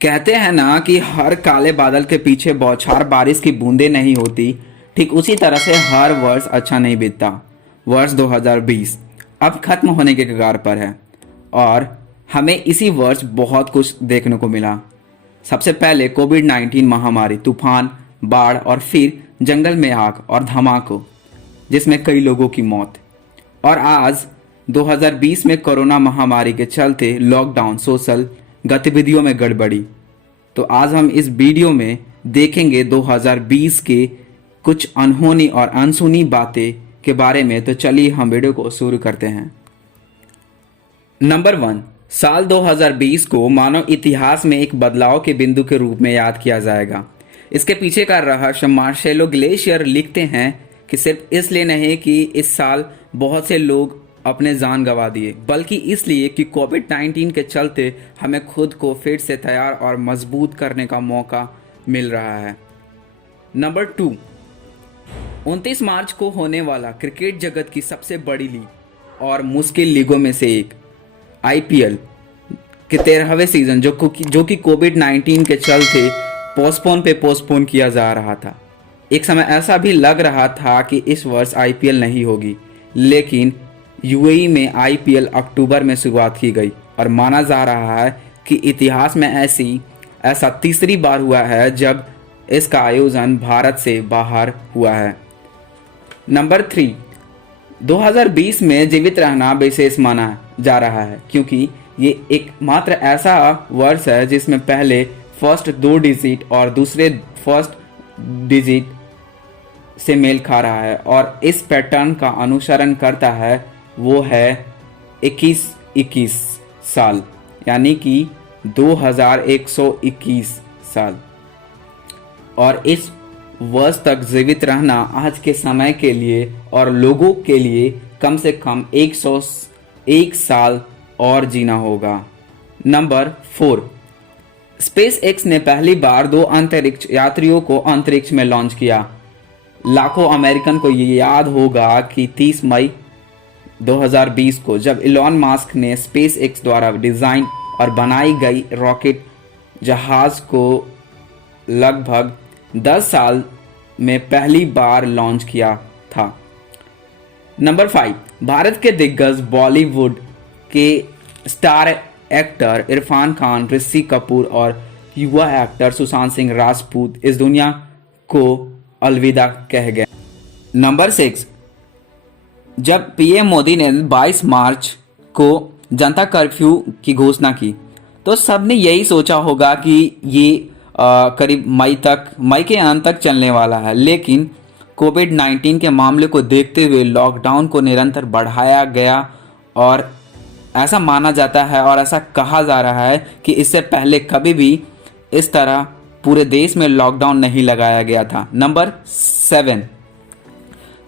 कहते हैं ना कि हर काले बादल के पीछे बौछार बारिश की बूंदें नहीं होती। ठीक उसी तरह से हर वर्ष अच्छा नहीं बीतता। वर्ष 2020 अब खत्म होने के कगार पर है और हमें इसी वर्ष बहुत कुछ देखने को मिला। सबसे पहले कोविड-19 महामारी, तूफान, बाढ़ और फिर जंगल में आग और धमाकों जिसमें कई लोगों की मौत। और आज 2020 में कोरोना महामारी के चलते लॉकडाउन, सोशल गतिविधियों में गड़बड़ी। तो आज हम इस वीडियो में देखेंगे 2020 के कुछ अनहोनी और अनसुनी बातें के बारे में। तो चलिए हम वीडियो को शुरू करते हैं। नंबर 1, साल 2020 को मानव इतिहास में एक बदलाव के बिंदु के रूप में याद किया जाएगा। इसके पीछे का रहस्य मार्सेलो ग्लेशियर लिखते हैं कि सिर्फ इसलिए नहीं कि इस साल बहुत से लोग अपने जान गंवा दिए, बल्कि इसलिए कि कोविड-19 के चलते हमें खुद को फिर से तैयार और मजबूत करने का मौका मिल रहा है। नंबर 2, 29 मार्च को होने वाला क्रिकेट जगत की सबसे बड़ी लीग और मुश्किल लीगों में से एक आईपीएल के 13वें सीजन जो कि कोविड-19 के चलते पोस्टपोन किया जा रहा था। एक समय ऐसा भी लग रहा था कि इस वर्ष आईपीएल नहीं होगी, लेकिन यूएई में आईपीएल अक्टूबर में शुरुआत की गई और माना जा रहा है कि इतिहास में ऐसा तीसरी बार हुआ है जब इसका आयोजन भारत से बाहर हुआ है। नंबर 3, 2020 में जीवित रहना विशेष माना जा रहा है क्योंकि ये एकमात्र ऐसा वर्ष है जिसमें पहले फर्स्ट 2 डिजिट और दूसरे फर्स्ट डिजिट से मेल खा रहा है और इस पैटर्न का अनुसरण करता है। वो है 21 साल, यानी कि 2121 साल। और इस वर्ष तक जीवित रहना आज के समय के लिए और लोगों के लिए कम से कम 101 साल और जीना होगा। नंबर 4, स्पेस एक्स ने पहली बार 2 अंतरिक्ष यात्रियों को अंतरिक्ष में लॉन्च किया। लाखों अमेरिकन को ये याद होगा कि 30 मई 2020 को जब इलॉन मस्क ने स्पेस एक्स द्वारा डिजाइन और बनाई गई रॉकेट जहाज को लगभग 10 साल में पहली बार लॉन्च किया था। नंबर 5, भारत के दिग्गज बॉलीवुड के स्टार एक्टर इरफान खान, ऋषि कपूर और युवा एक्टर सुशांत सिंह राजपूत इस दुनिया को अलविदा कह गए। नंबर 6, जब पीएम मोदी ने 22 मार्च को जनता कर्फ्यू की घोषणा की तो सबने यही सोचा होगा कि ये करीब मई के अंत तक चलने वाला है, लेकिन कोविड-19 के मामले को देखते हुए लॉकडाउन को निरंतर बढ़ाया गया और ऐसा माना जाता है और ऐसा कहा जा रहा है कि इससे पहले कभी भी इस तरह पूरे देश में लॉकडाउन नहीं लगाया गया था। Number 7,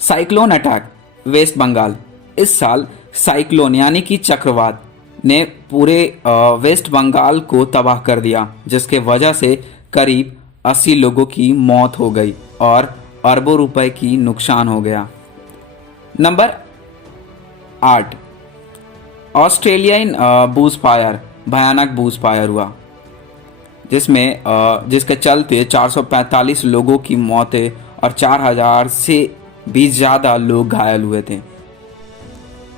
cyclone attack West Bengal. इस साल साइक्लोन यानी कि चक्रवात ने पूरे वेस्ट बंगाल को तबाह कर दिया, जिसके वजह से करीब 80 लोगों की मौत हो गई और अरबों रुपए की नुकसान हो गया। नंबर 8, ऑस्ट्रेलियन बूश फायर, भयानक बूश फायर हुआ जिसके चलते 445 लोगों की मौतें और 4000 से भी ज़्यादा लोग घायल हुए थे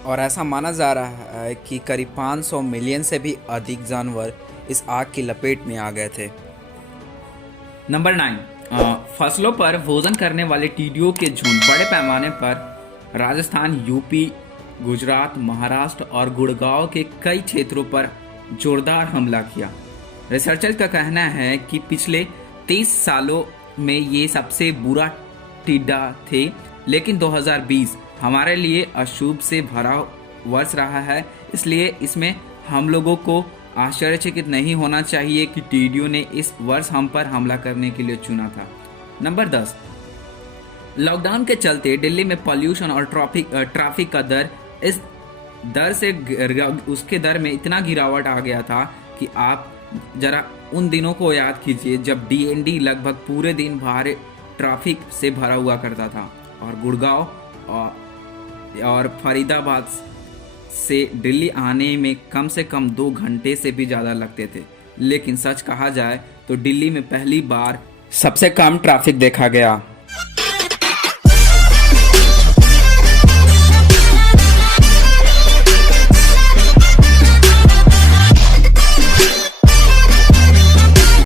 और ऐसा माना जा रहा है कि करीब 500 मिलियन से भी अधिक जानवर इस आग की लपेट में आ गए थे। नंबर 9, फसलों पर भोजन करने वाले टिड्डियों के झुंड बड़े पैमाने पर राजस्थान, यूपी, गुजरात, महाराष्ट्र और गुड़गांव के कई क्षेत्रों पर जोरदार हमला किया। रिसर्चर्स का कहना है कि पिछले 30 सालों में ये सबसे बुरा टिड्डा थे, लेकिन 2020 हमारे लिए अशुभ से भरा वर्ष रहा है, इसलिए इसमें हम लोगों को आश्चर्यचकित नहीं होना चाहिए कि टिड्डियों ने इस वर्ष हम पर हमला करने के लिए चुना था। नंबर 10, लॉकडाउन के चलते दिल्ली में पॉल्यूशन और ट्रैफिक का दर इस दर से उसके दर में इतना गिरावट आ गया था कि आप जरा उन दिनों को याद कीजिए जब डीएनडी लगभग पूरे दिन भारी ट्रैफिक से भरा हुआ करता था और गुड़गांव और फरीदाबाद से दिल्ली आने में कम से कम 2 घंटे से भी ज़्यादा लगते थे। लेकिन सच कहा जाए तो दिल्ली में पहली बार सबसे कम ट्रैफिक देखा गया।